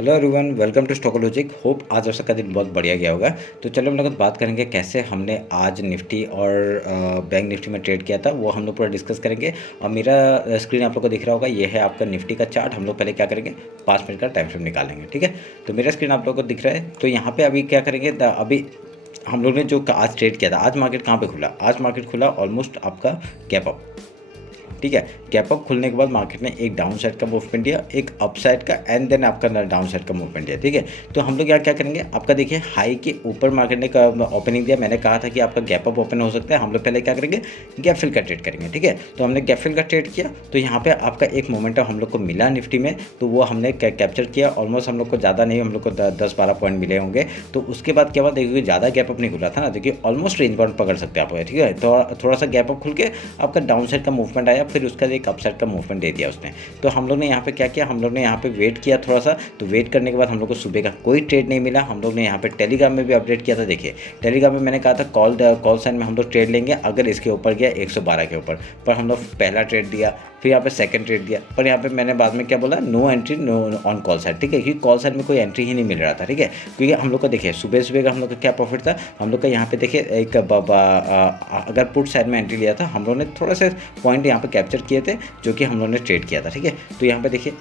Hello everyone, welcome to Stockologic. Hope आज आप सबका दिन बहुत बढ़िया गया होगा। तो चलो हम लोग बात करेंगे कैसे हमने आज निफ्टी और बैंक निफ्टी में ट्रेड किया था, वो हम लोग पूरा डिस्कस करेंगे। और मेरा स्क्रीन आप लोग को दिख रहा होगा, ये है आपका निफ्टी का चार्ट। हम लोग पहले क्या करेंगे, 5 मिनट का टाइम फ्रेम निकालेंगे, ठीक है। तो मेरा स्क्रीन आप लोग को दिख रहा है। तो यहाँ पे अभी क्या करेंगे, अभी हम लोग ने जो आज ट्रेड किया था, आज मार्केट कहाँ पे खुला, आज मार्केट खुला ऑलमोस्ट आपका गैप अप, ठीक है। गैप अप खुलने के बाद मार्केट ने एक डाउन साइड का मूवमेंट दिया, एक अप साइड का, एंड देन आपका डाउन साइड का मूवमेंट दिया, ठीक है। तो हम लोग क्या क्या करेंगे, आपका देखिए हाई के ऊपर मार्केट ने ओपनिंग दिया। मैंने कहा था कि आपका गैप अप ओपन हो सकता है। हम लोग पहले क्या करेंगे, गैप फिल का ट्रेड करेंगे, ठीक है। तो हमने गैप फिल का ट्रेड किया, तो यहाँ पे आपका एक मोमेंटम हम लोग को मिला निफ्टी में, तो वो हमने कैप्चर किया। ऑलमोस्ट हम लोग को ज़्यादा नहीं, हम लोग को 10-12 पॉइंट मिले होंगे। तो उसके बाद क्या हुआ, देखिए ज़्यादा गैप अप नहीं खुला था ना, देखिए ऑलमोस्ट रेंज बाउंड पकड़ सकते हैं आप, ठीक है। तो थोड़ा सा गैप अप खुल के आपका डाउन साइड का मूवमेंट आया, फिर उसका एक अप का मूवमेंट दे दिया उसने। तो हम लोग ने यहाँ पे क्या किया, हम लोग ने यहाँ पे वेट किया थोड़ा सा। तो वेट करने के बाद हम लोग को सुबह का कोई ट्रेड नहीं मिला। हम लोग ने यहाँ पे टेलीग्राम में भी अपडेट किया था। देखिए टेलीग्राम में मैंने कहा था कॉल साइन में हम लोग ट्रेड लेंगे अगर इसके ऊपर गया 112 के ऊपर। पर हम लोग पहला ट्रेड दिया, फिर यहाँ पे सेकंड ट्रेड दिया, पर यहाँ पे मैंने बाद में क्या बोला, no entry no on call side, ठीक है। क्योंकि कॉल साइड में कोई एंट्री ही नहीं मिल रहा था, ठीक है। क्योंकि हम लोग को देखिए सुबह सुबह का हम लोग का क्या प्रॉफिट था, हम लोग का यहाँ पे देखिए एक अगर पुट साइड में एंट्री लिया था, हम लोग ने थोड़ा सा पॉइंट यहाँ पे कैप्चर किए थे, जो कि हम लोग ने ट्रेड किया था, ठीक है। तो यहाँ पे देखिए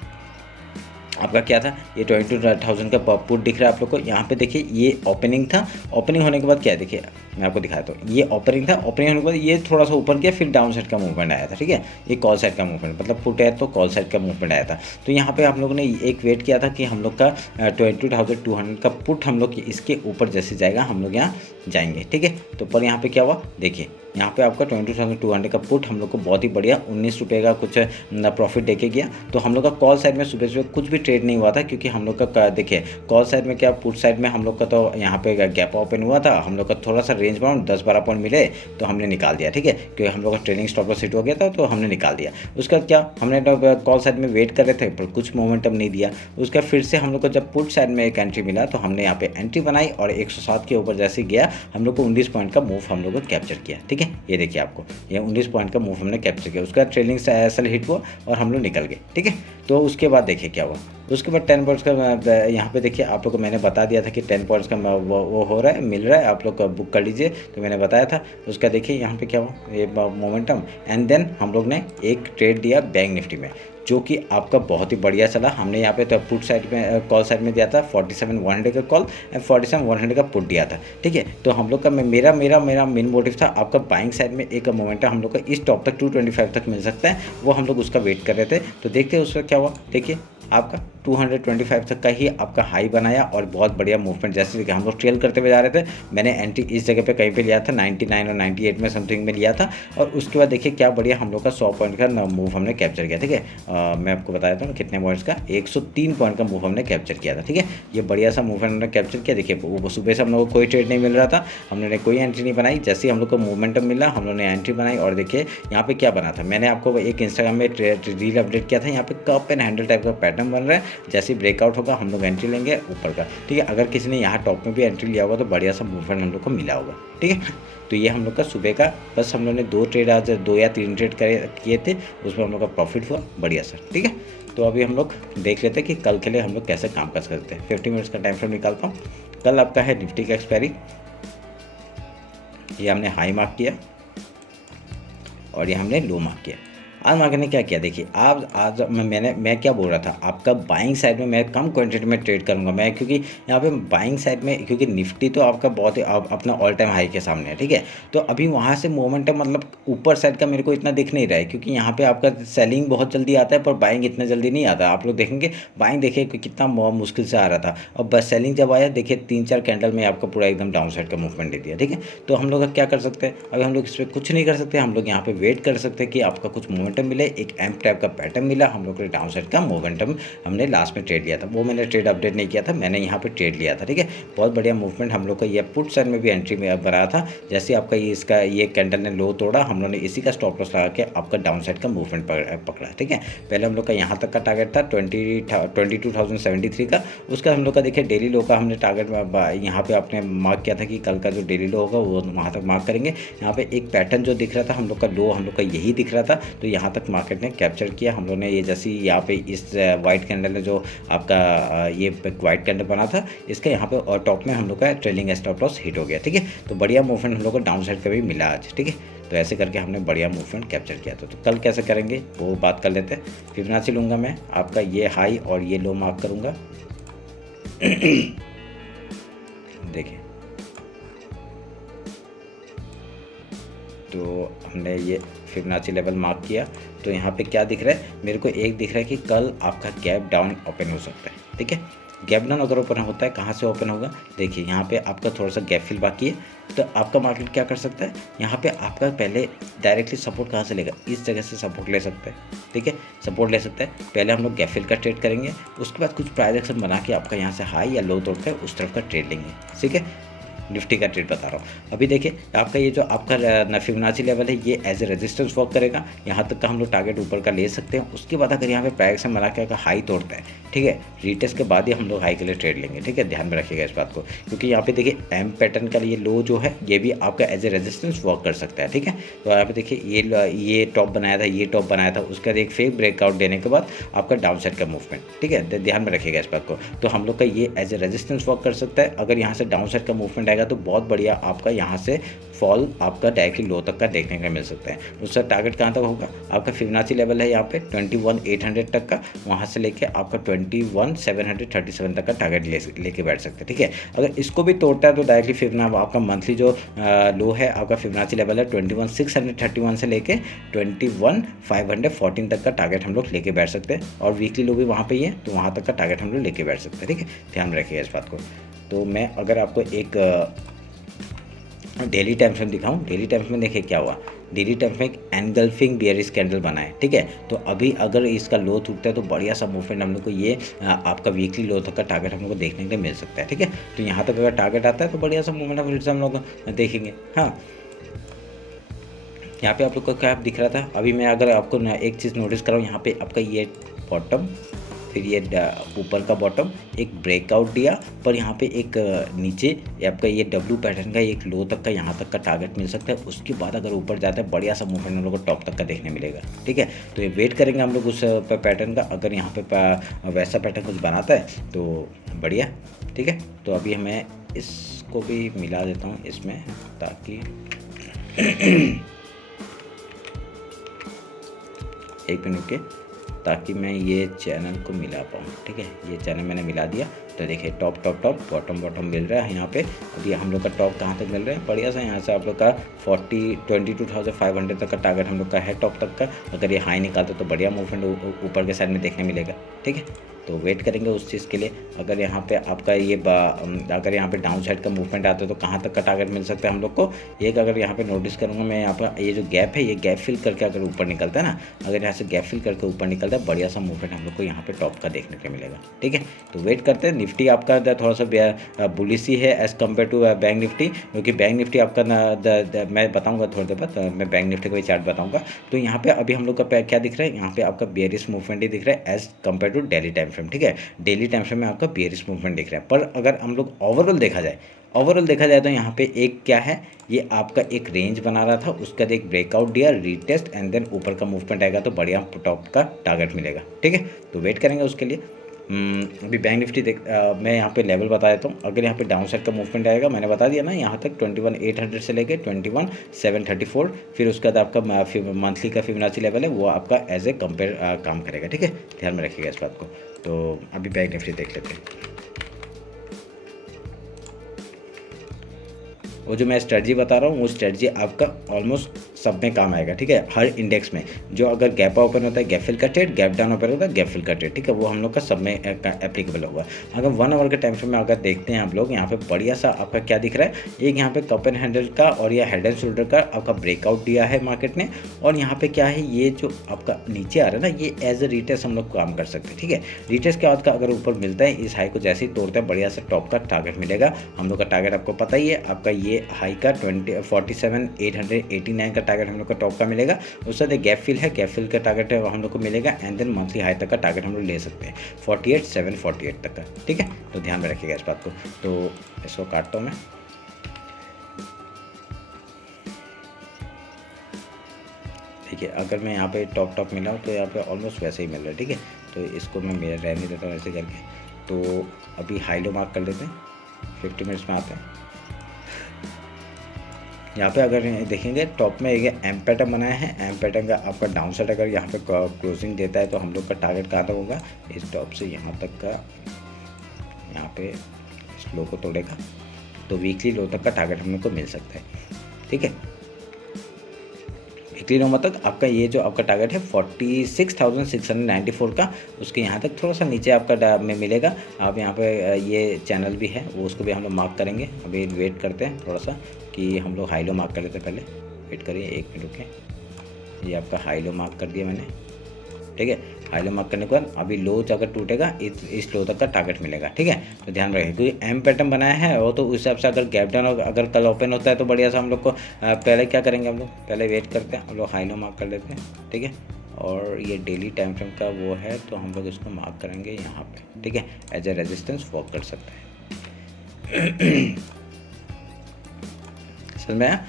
आपका क्या था, ये 22,000 का पुट दिख रहा है आप लोग को। यहाँ पे देखिए ये ओपनिंग था, ओपनिंग होने के बाद क्या है, देखिए मैं आपको दिखाता हूँ। ये ओपनिंग था, ओपनिंग होने के बाद ये थोड़ा सा ऊपर गया, फिर डाउन साइड का मूवमेंट आया था, ठीक है। ये कॉल साइड का मूवमेंट, मतलब पुट है तो कॉल साइड का मूवमेंट आया था। तो यहाँ पे हम लोगों ने एक वेट किया था कि हम लोग का 22,200 का पुट हम लोग इसके ऊपर जैसे जाएगा हम लोग यहाँ जाएंगे, ठीक है। तो पर यहाँ पे क्या हुआ, देखिए यहाँ पे आपका 22,200 का पुट हम लोग को बहुत ही बढ़िया 19 रुपये का कुछ प्रॉफिट देके गया। तो हम लोग का कॉल साइड में सुबह सुबह कुछ भी ट्रेड नहीं हुआ था, क्योंकि हम लोग का देखिए कॉल साइड में क्या, पुट साइड में हम लोग का तो यहाँ पे गैप ओपन हुआ था, हम लोग का थोड़ा सा रेंज बाउंड 10-12 पॉइंट मिले, तो हमने निकाल दिया, ठीक है। क्योंकि हम लोग का ट्रेडिंग स्टॉप लॉस हिट हो गया था, तो हमने निकाल दिया। उसका क्या, हमने कॉल साइड में वेट कर रहे थे पर कुछ मोमेंटम नहीं दिया। उसका फिर से हम लोग को जब पुट साइड में एक एंट्री मिला, तो हमने यहाँ पे एंट्री बनाई और 107 के ऊपर जैसे गया, हम लोग को 19 पॉइंट का मूव हम लोग को कैप्चर किया, ठीक है। ये देखिए आपको, ये 19 पॉइंट का मूव हमने कैप्चर किया। उसका ट्रेलिंग सेल हिट हुआ और हम लोग निकल गए, ठीक है। तो उसके बाद देखिए क्या हुआ, उसके बाद 10 पॉइंट्स का यहाँ पे देखिए आप लोग को मैंने बता दिया था कि 10 पॉइंट्स का वो हो रहा है, मिल रहा है, आप लोग बुक कर लीजिए। तो मैंने बताया था। उसका देखिए यहाँ पे क्या हुआ, ये मोमेंटम, एंड देन हम लोग ने एक ट्रेड दिया बैंक निफ्टी में, जो कि आपका बहुत ही बढ़िया चला। हमने यहाँ पे तो पुट साइड में, कॉल साइड में दिया था 47,100 का कॉल एंड 47,100 का पुट दिया था, ठीक है। तो हम लोग का मेरा मेन मोटिव था आपका बाइंग साइड में एक मोमेंटम हम लोग का इस टॉप तक 225 तक मिल सकता है, वो हम लोग उसका वेट कर रहे थे। तो देखते हैं उसका क्या हुआ। देखिए आपका 225 तक का ही आपका हाई बनाया और बहुत बढ़िया मूवमेंट, जैसे देखिए हम लोग ट्रेल करते हुए जा रहे थे। मैंने एंट्री इस जगह पे कहीं पे लिया था, 99 और 98 में समथिंग में लिया था। और उसके बाद देखिए क्या बढ़िया हम लोग का 100 पॉइंट का मूव हमने कैप्चर किया, ठीक है। मैं आपको बताया था कितने पॉइंट्स का, 103 पॉइंट का मूव हमने कैप्चर किया था, ठीक है। ये बढ़िया सा मूव हमने कैप्चर किया। देखिए वो सुबह से हम लोग को कोई ट्रेड नहीं मिल रहा था, हम लोगों ने कोई एंट्री नहीं बनाई। जैसे ही हम लोग को मूवमेंटम मिला, हम लोगों ने एंट्री बनाई। और देखिए यहाँ पे क्या बना था, मैंने आपको एक इंस्टाग्राम में रील अपडेट किया था, यहाँ पे कप एंड हैंडल टाइप का पैटर्न बन रहा है। जैसे ब्रेकआउट होगा हम लोग एंट्री लेंगे ऊपर का, ठीक है। अगर किसी ने यहाँ टॉप में भी एंट्री लिया होगा तो बढ़िया सा मूवमेंट हम लोग को मिला होगा, ठीक है। तो ये हम लोग का सुबह का, बस हम लोग ने 2 ट्रेड आज 2 या 3 ट्रेड किए थे, उसमें हम लोग का प्रॉफिट हुआ बढ़िया सर, ठीक है। तो अभी हम लोग देख लेते हैं कि कल के लिए हम लोग कैसे काम कर सकते हैं। 50 मिनट्स का टाइम फ्रेम निकालता हूँ। कल आपका है निफ्टी का एक्सपायरी, ये हमने हाई मार्क किया और ये हमने लो मार्क किया। आज मार्केट ने क्या किया, देखिए आज मैं क्या बोल रहा था, आपका बाइंग साइड में मैं कम क्वांटिटी में ट्रेड करूंगा मैं, क्योंकि यहाँ पे बाइंग साइड में, क्योंकि निफ्टी तो आपका बहुत ही अपना ऑल टाइम हाई के सामने है, ठीक है। तो अभी वहाँ से मोमेंटम मतलब ऊपर साइड का मेरे को इतना दिख नहीं रहा है, क्योंकि यहाँ पे आपका सेलिंग बहुत जल्दी आता है पर बाइंग इतना जल्दी नहीं आता। आप लोग देखेंगे बाइंग देखिए कितना मुश्किल से आ रहा था, और बस सेलिंग जब आया देखिए 3-4 कैंडल में आपका पूरा एकदम डाउन साइड का मूवमेंट दे दिया, ठीक है। तो हम लोग क्या कर सकते हैं, अभी हम लोग इस पर कुछ नहीं कर सकते, हम लोग यहाँ पे वेट कर सकते हैं कि आपका कुछ मोमेंटम मिले। एक एम्प टाइप का पैटर्न मिला, हम लोग को डाउन साइड का मोमेंटम हमने लास्ट में ट्रेड लिया था, वो मैंने ट्रेड अपडेट नहीं किया था, मैंने यहाँ पे ट्रेड लिया था, ठीक है। बहुत बढ़िया मूवमेंट हम लोग का, ये पुट साइड में भी एंट्री में बनाया था। जैसे आपका ये कैंडल ने लो तोड़ा, हम लोग ने इसी का स्टॉप लॉस लगा के आपका डाउन साइड का मूवमेंट पकड़ा, ठीक है। पहले हम लोग का यहाँ तक का टारगेट था 22,073 का, उसका हम लोग का देखिए डेली लो का हमने टारगेट यहाँ पे आपने मार्क किया था कि कल का जो डेली लो होगा वो वहाँ तक मार्क करेंगे। यहाँ पे एक पैटर्न जो दिख रहा था हम लोग का लो, हम लोग का यही दिख रहा था। तो यहाँ तक मार्केट ने कैप्चर किया। हम लोग ने ये जैसे यहाँ पे इस वाइट कैंडल है जो आपका ये वाइट कैंडल बना था, इसका यहाँ पे और टॉप में हम लोग का ट्रेलिंग स्टॉप लॉस हिट हो गया। ठीक है, तो बढ़िया मूवमेंट हम लोग को डाउन साइड का भी मिला आज। ठीक है, तो ऐसे करके हमने बढ़िया मूवमेंट कैप्चर किया था। तो कल कैसे करेंगे वो बात कर लेते हैं। फिबोनाची लूँगा मैं, आपका ये हाई और ये लो मार्क करूँगा। देखिए, तो हमने ये फिबोनाची लेवल मार्क किया। तो यहाँ पे क्या दिख रहा है मेरे को, एक दिख रहा है कि कल आपका गैप डाउन ओपन हो सकता है। ठीक है, गैप डाउन अगर ओपन होता है, कहाँ से ओपन होगा, देखिए यहाँ पे आपका थोड़ा सा गैप फिल बाकी है। तो आपका मार्केट क्या कर सकता है, यहाँ पे आपका पहले डायरेक्टली सपोर्ट कहाँ से लेगा, इस जगह से सपोर्ट ले सकता है। ठीक है, सपोर्ट ले सकता है। पहले हम लोग गैप फिल का ट्रेड करेंगे, उसके बाद कुछ प्राइस एक्शन बना के आपका यहाँ से हाई या लो तोड़कर उस तरफ का ट्रेड लेंगे। ठीक है, निफ्टी का ट्रेड बता रहा हूँ। अभी देखिए आपका ये जो आपका फिबोनाची लेवल है ये एज ए रेजिस्टेंस वर्क करेगा। यहाँ तक का हम लोग टारगेट ऊपर का ले सकते हैं। उसके बाद अगर यहाँ पे प्राइस एक्शन बना के अगर हाई तोड़ता है, ठीक है, रीटेस्ट के बाद ही हम लोग हाई के लिए ट्रेड लेंगे। ठीक है, ध्यान में रखिएगा इस बात को, क्योंकि यहाँ पे देखिए एम पैटर्न का ये लो जो है ये भी आपका एज ए रेजिस्टेंस वर्क कर सकता है। ठीक है, तो यहाँ पे देखिए ये टॉप बनाया था, ये टॉप बनाया था, उसका एक फेक ब्रेकआउट देने के बाद आपका डाउन साइड का मूवमेंट। ठीक है, ध्यान में रखिएगा इस बात को। तो हम लोग का ये एज ए रेजिस्टेंस वर्क कर सकता है। अगर यहाँ से डाउन साइड का मूवमेंट आएगा तो बहुत बढ़िया आपका यहाँ से फॉल आपका डायरेक्टली लो तक का देखने को मिल सकता है। उसका टारगेट कहाँ तक होगा, आपका फिबोनाची लेवल है यहाँ पे 21,800 तक का, वहाँ से लेके आपका 21,737 तक का टारगेट लेके बैठ सकते हैं। ठीक है, अगर इसको भी तोड़ता है तो डायरेक्टली फिबोनाची आपका मंथली जो लो है आपका फिबोनाची लेवल है 21,631 से लेके 21,514 तक का टारगेट हम लोग लेके बैठ सकते हैं। और वीकली लो भी वहाँ पे ही है, तो वहाँ तक का टारगेट हम लोग लेके बैठ सकते हैं। ठीक है, ध्यान रखिएगा इस बात को। तो मैं अगर आपको एक डेली टाइम फ्रेम दिखाऊं, डेली टाइम फ्रेम में देखिए क्या हुआ, डेली टाइम में एक एनगल्फिंग बियरिश कैंडल बना है। ठीक है, तो अभी अगर इसका लो टूटता है तो बढ़िया सा मूवमेंट हम लोग को ये आपका वीकली लो तक का टारगेट हम लोग को देखने के लिए मिल सकता है। ठीक है, तो यहाँ तक अगर टारगेट आता है तो बढ़िया सा मूवमेंट फिर से हम लोग देखेंगे। हाँ, यहाँ पे आप लोग को क्या दिख रहा था, अभी मैं अगर आपको एक चीज़ नोटिस कराऊँ, यहाँ पे आपका ये बॉटम, फिर ये ऊपर का बॉटम एक ब्रेकआउट दिया, पर यहाँ पे एक नीचे आपका ये डब्ल्यू पैटर्न का एक लो तक का यहाँ तक का टारगेट मिल सकता है। उसके बाद अगर ऊपर जाता है बढ़िया सा मूवमेंट हम लोग को टॉप तक का देखने मिलेगा। ठीक है, तो ये वेट करेंगे हम लोग उस पैटर्न का। अगर यहाँ पे वैसा पैटर्न कुछ बनाता है तो बढ़िया। ठीक है, तो अभी मैं इसको भी मिला देता हूँ इसमें, ताकि एक मिनट के, ताकि मैं ये चैनल को मिला पाऊँ। ठीक है, ये चैनल मैंने मिला दिया। तो देखिए top top top bottom bottom मिल रहा है यहाँ पे। अभी हम लोग का टॉप कहाँ तक मिल रहा है, बढ़िया सा यहाँ से आप लोग का 22,500 तक का टारगेट हम लोग का है टॉप तक का। अगर ये हाई निकालते तो बढ़िया मूवमेंट ऊपर के साइड में देखने मिलेगा। ठीक है, तो वेट करेंगे उस चीज़ के लिए। अगर यहाँ पे आपका ये अगर यहाँ पे डाउन साइड का मूवमेंट आता है तो कहाँ तक का टारगेट मिल सकता है हम लोग को, एक अगर यहाँ पे नोटिस करूँगा मैं, यहाँ पर ये जो गैप है ये गैप फिल करके अगर ऊपर निकलता है ना, अगर यहाँ से गैप फिल करके ऊपर निकलता है बढ़िया सा मूवमेंट हम लोग को यहाँ पे टॉप का देखने को मिलेगा। ठीक है, तो वेट करते हैं। निफ्टी आपका थोड़ा सा बुलिश ही है as compare to bank Nifty, क्योंकि बैंक निफ्टी आपका मैं बताऊँगा थोड़ी देर बाद, मैं बैंक निफ्टी का भी चार्ट बताऊँगा। तो यहाँ पे अभी हम लोग का क्या दिख रहा है, यहाँ पे आपका बेयरिश मूवमेंट ही दिख रहा है as compare to daily time frame. ठीक है, डेली टाइम फ्रेम में आपका बेयरिश मूवमेंट दिख रहा है। पर अगर हम लोग ओवरऑल देखा जाए तो यहाँ पे एक क्या है, ये आपका एक रेंज बना रहा था, उसका एक ब्रेकआउट दिया, रीटेस्ट एंड देन ऊपर का मूवमेंट आएगा तो बढ़िया टॉप का टारगेट मिलेगा। ठीक है, तो वेट करेंगे उसके लिए। अभी बैंक निफ्टी मैं यहाँ पे लेवल बता देता हूँ। अगर यहाँ पे डाउन साइड का मूवमेंट आएगा, मैंने बता दिया ना, यहाँ तक 21,800 से लेके 21,734, फिर उसके बाद आपका मंथली का फिबोनाची लेवल है वो आपका एज ए कंपेयर काम करेगा। ठीक है, ध्यान में रखिएगा इस बात को। तो अभी बैंक निफ्टी देख लेते हैं। वो जो मैं स्ट्रेटजी बता रहा हूँ वो स्ट्रेटजी आपका ऑलमोस्ट सब में काम आएगा। ठीक है, हर इंडेक्स में जो अगर गैप ओपन होता है गैप फिल का ट्रेड, गैप डाउन ओपन होता है गैप फिल का ट्रेड। ठीक है, वो हम लोग का सब में एप्लीकेबल होगा। अगर 1 आवर के टाइम फ्रेम में अगर देखते हैं आप लोग, यहाँ पे बढ़िया सा आपका क्या दिख रहा है, एक यहाँ पे कप एंड हैंडल का और या हेड एंड शोल्डर का आपका ब्रेकआउट दिया है मार्केट ने। और यहाँ पे क्या है, ये जो आपका नीचे आ रहा है ना, ये एज ए रिटेस्ट हम लोग काम कर सकते हैं। ठीक है, रिटेस्ट के बाद का अगर ऊपर मिलता है, इस हाई को जैसे ही तोड़ता है बढ़िया सा टॉप का टारगेट मिलेगा। हम लोग का टारगेट आपको पता ही है, आपका ये हाई का 47,889 का टारगेट हम लोग का टॉप का मिलेगा। उसके बाद गैप फिल है, गैप फिल का टारगेट हम लोग को मिलेगा एंड देन मंथली हाई तक का टारगेट हम लोग ले सकते हैं 48,748 तक का। ठीक है, तो ध्यान में रखिएगा इस बात को। तो इसको काटता हूँ मैं। देखिए अगर मैं यहाँ पे टॉप मिला हूँ तो यहाँ पे ऑलमोस्ट वैसे ही मिल रहा है, ठीक है। तो इसको मैं रहने देता हूँ ऐसे करके। तो अभी हाई लो मार्क कर लेते हैं, 50 मिनट्स में आते हैं। यहाँ पे अगर देखेंगे टॉप में एक एम पैटर्न बनाया है, एम पैटर्न का आपका डाउन साइड अगर यहाँ पे क्लोजिंग देता है तो हम लोग का टारगेट कहाँ तक होगा, इस टॉप से यहाँ तक का, यहाँ पे इस लो को तोड़ेगा तो वीकली लो तक का टारगेट हम लोग को मिल सकता है, ठीक है। वीकली लो मतलब आपका ये जो आपका टारगेट है 46,694 का, उसके यहाँ तक थोड़ा सा नीचे आपका में मिलेगा। आप यहाँ पे ये चैनल भी है वो उसको भी हम लोग मार्क करेंगे। अभी वेट करते हैं थोड़ा सा कि हम लोग हाई लो मार्क कर लेते हैं, पहले वेट करिए 1 मिनट रुके। ये आपका हाई लो मार्क कर दिया मैंने, ठीक है। हाई लो मार्क करने के बाद अभी लो अगर टूटेगा इस लो तक का टारगेट मिलेगा, ठीक है। तो ध्यान रखें क्योंकि एम पैटर्न बनाया है वो, तो उस हिसाब से अगर गैप डाउन अगर कल ओपन होता है तो बढ़िया सा हम लोग को पहले क्या करेंगे, हम लोग पहले वेट करते हैं, हम लोग हाई लो मार्क कर लेते हैं, ठीक है। और ये डेली टाइम फ्रेम का वो है तो हम लोग इसको मार्क करेंगे यहाँ पे, ठीक है। एज ए रेजिस्टेंस वर्क कर सकता है। समझ में आया।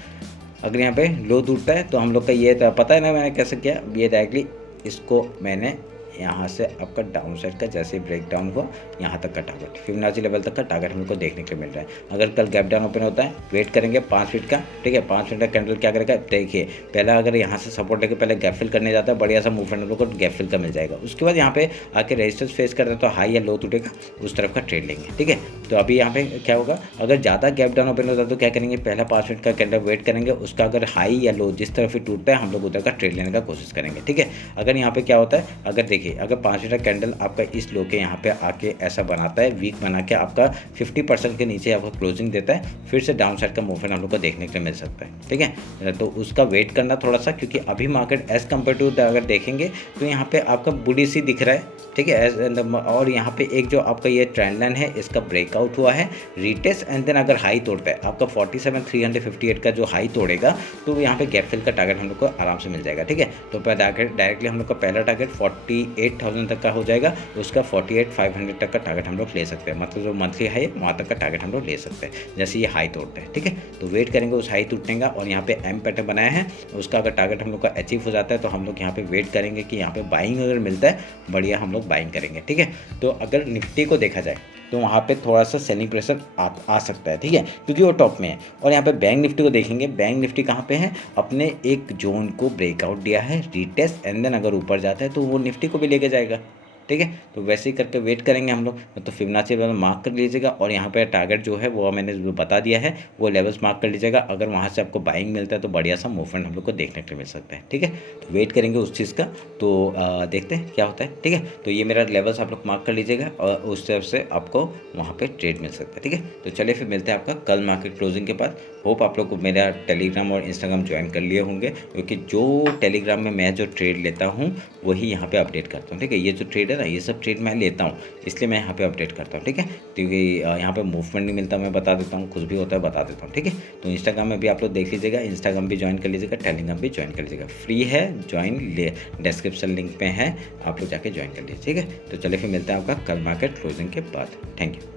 अगर यहाँ पे लो टूटता है तो हम लोग का ये पता है ना मैंने कैसे किया, ये डायरेक्टली इसको मैंने यहाँ से आपका डाउन साइड का जैसे ही ब्रेक डाउन हुआ यहाँ तक का टारगेट, फिबोनाची लेवल तक का टारगेट हमको देखने के लिए मिल रहा है। अगर कल गैप डाउन ओपन होता है वेट करेंगे 5 मिनट का, ठीक है। 5 मिनट का कैंडल क्या करेगा, देखिए पहला अगर यहाँ से सपोर्ट लेके पहले गैप फिल करने जाता है, बढ़िया सा मूवमेंट हम लोग को गैप फिल का मिल जाएगा। उसके बाद यहाँ पे आके रेजिस्टेंस फेस करता है तो हाई या लो टूटेगा, उस तरफ का ट्रेड लेंगे, ठीक है। तो अभी यहाँ पे क्या होगा, अगर ज़्यादा गैप डाउन ओपन होता है तो क्या करेंगे, पहला 5 मिनट का कैंडल वेट करेंगे, उसका अगर हाई या लो जिस तरफ ही टूटता है हम लोग उधर का ट्रेड लेने का कोशिश करेंगे, ठीक है। अगर यहाँ पे क्या होता है, अगर देखिए अगर 5 मिनट कैंडल आपका इस लो के यहाँ पे आके ऐसा बनाता है, वीक बना के आपका 50% के नीचे आपको क्लोजिंग देता है, फिर से डाउन साइड का मूवमेंट हम लोग को देखने के लिए मिल सकता है, ठीक है। तो उसका वेट करना थोड़ा सा, क्योंकि अभी मार्केट एज कम्पेयर टू अगर देखेंगे तो यहाँ पे आपका बुली सी दिख रहा है, ठीक है। और यहाँ पे एक जो आपका ये ट्रेंड लाइन है इसका ब्रेकआउट हुआ है, रिटेस्ट एंड देन अगर हाई तोड़ता है आपका 47,358 का जो हाई तोड़ेगा तो यहाँ पे गैप फिल का टारगेट हम लोग को आराम से मिल जाएगा, ठीक है। तो डायरेक्टली हम लोग का पहला टारगेट 48,000 तक का हो जाएगा, उसका 48,500 तक का टारगेट हम लोग ले सकते हैं, मतलब जो मंथली हाई है वहाँ तक का टारगेट हम लोग ले सकते हैं जैसे ये हाई तोड़ते हैं, ठीक है। तो वेट करेंगे उस हाई टूटने का, और यहाँ पे एम पैटर्न बनाया है उसका अगर टारगेट हम लोग का अचीव हो जाता है तो हम लोग यहाँ पे वेट करेंगे कि यहाँ पे बाइंग अगर मिलता है बढ़िया हम लोग बाइंग करेंगे, ठीक है। तो अगर निफ्टी को देखा जाए तो वहाँ पे थोड़ा सा सेलिंग प्रेशर आ सकता है, ठीक है, क्योंकि वो टॉप में है। और यहाँ पे बैंक निफ्टी को देखेंगे, बैंक निफ्टी कहाँ पे है, अपने एक जोन को ब्रेकआउट दिया है, रिटेस्ट एंड देन अगर ऊपर जाता है तो वो निफ्टी को भी लेके जाएगा, ठीक है। तो वैसे ही करके वेट करेंगे हम लोग। तो फिबोनाची लेवल मार्क कर लीजिएगा, और यहाँ पे टारगेट जो है वो मैंने जो बता दिया है वो लेवल्स मार्क कर लीजिएगा। अगर वहाँ से आपको बाइंग मिलता है तो बढ़िया सा मूवमेंट हम लोग को देखने के लिए मिल सकता है, ठीक है। तो वेट करेंगे उस चीज़ का, तो देखते हैं क्या होता है, ठीक है। तो ये मेरा लेवल्स आप लोग मार्क कर लीजिएगा और उस तरफ से आपको वहाँ पर ट्रेड मिल सकता है, ठीक है। तो चलिए फिर मिलते हैं आपका कल मार्केट क्लोजिंग के बाद। होप आप लोग को मेरा टेलीग्राम और इंस्टाग्राम ज्वाइन कर लिए होंगे, क्योंकि जो टेलीग्राम में मैं जो ट्रेड लेता हूँ वही यहाँ पे अपडेट करता हूँ, ठीक है। ये जो ट्रेड है ना, ये सब ट्रेड मैं लेता हूँ इसलिए मैं यहाँ पे अपडेट करता हूँ, ठीक है। क्योंकि यहाँ पे मूवमेंट नहीं मिलता, मैं बता देता हूँ, कुछ भी होता है बता देता हूँ, ठीक है। तो इंस्टाग्राम में भी आप लोग देख लीजिएगा, इंस्टाग्राम भी ज्वाइन कर लीजिएगा, टेलीग्राम भी ज्वाइन कर लीजिएगा, फ्री है ज्वाइन, डिस्क्रिप्शन लिंक पे है, आप लोग जाके ज्वाइन कर लीजिए, ठीक है। तो चलिए फिर मिलते हैं आपका कल मार्केट क्लोजिंग के बाद। Thank you.